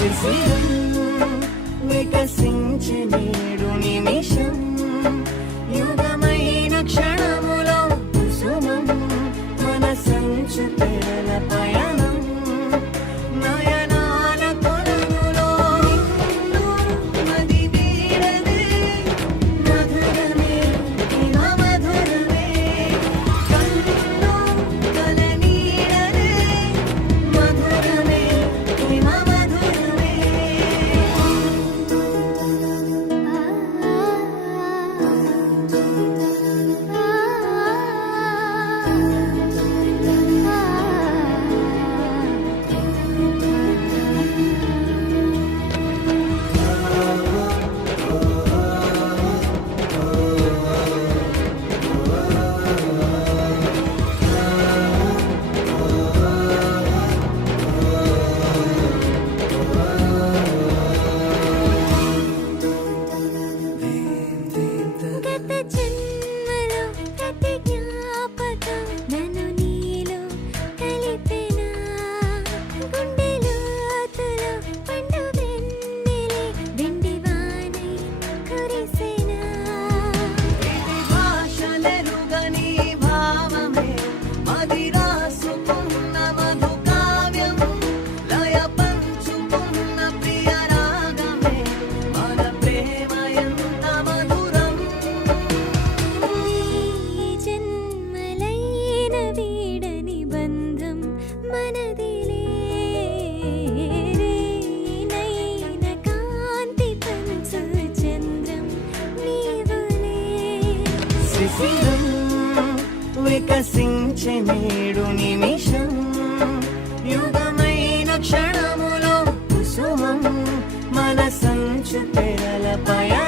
శిశిరం వికసించే నేడు నిమిషం యుగమైన క్షణములో కుసుమం మన సంచు తెరల పయనం నయనాల కొలనులో నిన్ను మది వీడదే మధురమే ఇహ మధురమే కన్ను కల నీడదే మధురమే ఇహ మధురమే గత జన్మలో ప్రతి జ్ఞాపకం నన్ను నీలో కలిపెనా గుండె లోతులో పండు వెన్నెలే వెండి వానై కురిసెనా ఇది భాషలెరుగని భావమే అది రాసుకున్న మధు కావ్యం లయ పంచుకున్న ప్రియ రాగమే మన ప్రేమ ఎంత మధురం ఈ జన్మలైన వీడని బంధం మనదిలే రేనైన కాంతి పంచు చంద్రం నీవులే శిశిరం వికసించే నేడు నిమిషం యుగమైన క్షణములో కుసుమం మన సంచు తెరల పయనం